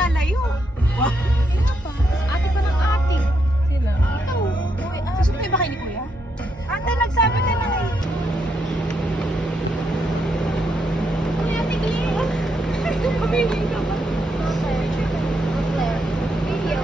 lalayo. Wow. Sino pa? Ate pa ng ate. Sino? Ito. Susunod ba kayo ni Kuya? Ate, nagsabi ka na eh. Kuya, tigil. Pamili ka ba? Video.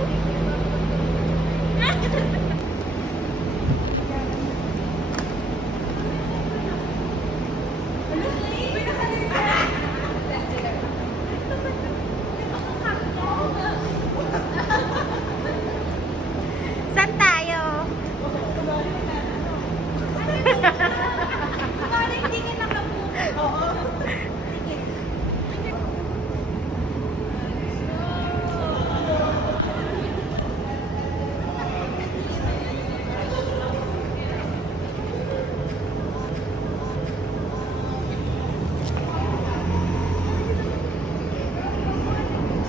Saan tayo? Parang hindi ka nakabuka. Oo.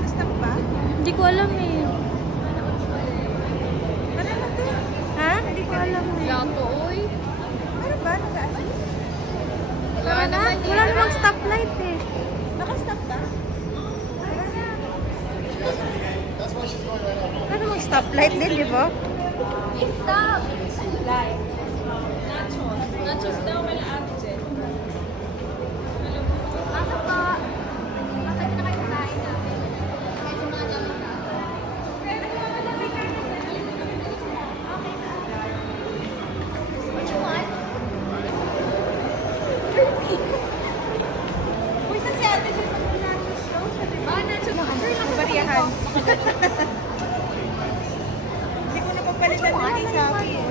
Stop ba? Hindi ko alam eh. Ano na to? Ha? Hindi ko alam eh. Lato, oy. Ano ba? Nag-aalis? Wala naman Wala namang stoplight eh. Naka-stop ba? Wala namang stoplight din, di ba? Stop! Live. Nachos. Nachos daw may ate. Ano pa? Bakit na kayo kain namin? Medyo mga dami na. What you want? Uy, saan si ate siya mag-nachos show? Nachos. Bariyahan. Hindi ko napapalitan ng kisabi eh.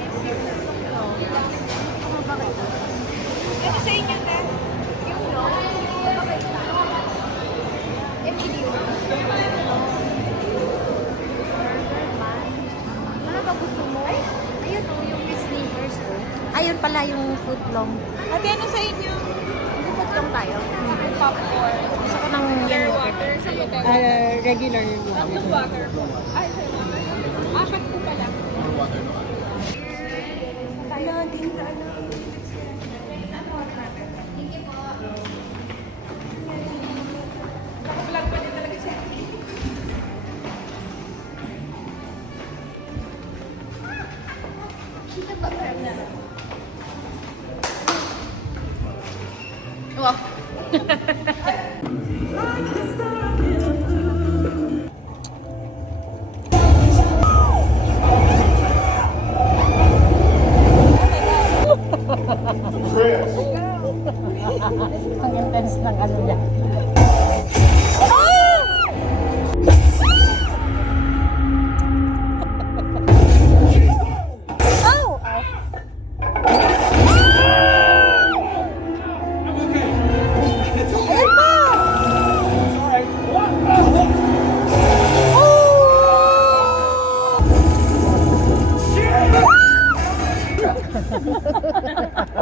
Ano sa inyo na? Yung no? Medium. Ano ba gusto mo? Ayun o, yung sneakers o. Ayun pala yung footlong. Ate, ano sa inyo? Footlong tayo. Popcorn. Gusto ko ng Clear water. Sa hotel. Regular Tatlong water po. Ay, apat po pala. Ano, din na ano. Naka-vlog pa din talaga siya. Wow. Ang intense ng ano niya.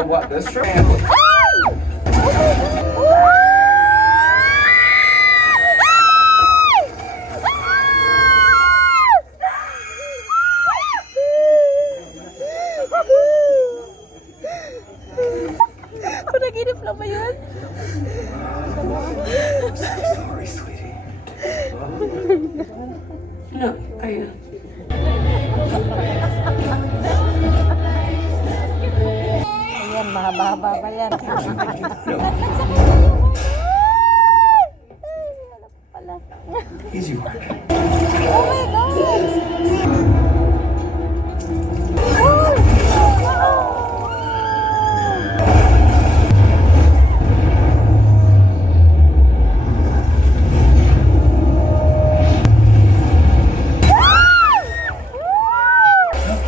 What, this trip? Panaginip lang ba yun? Sorry, sweetie. Look, are you? Ayan, mahaba-haba pa yan. Easy work. Oh my God!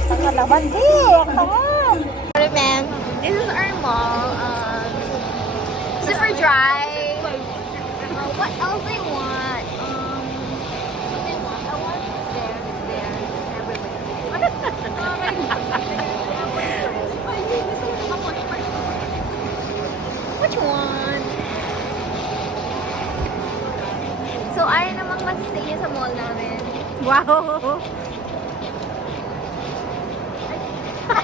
Pangalaban, di! Ang tangan! Sorry, ma'am. This is our mall. Super dry. What else do you want? What do you want? I want there, everywhere. Which one? So, ayaw namang masasay niya sa mall namin. Wow! Ay.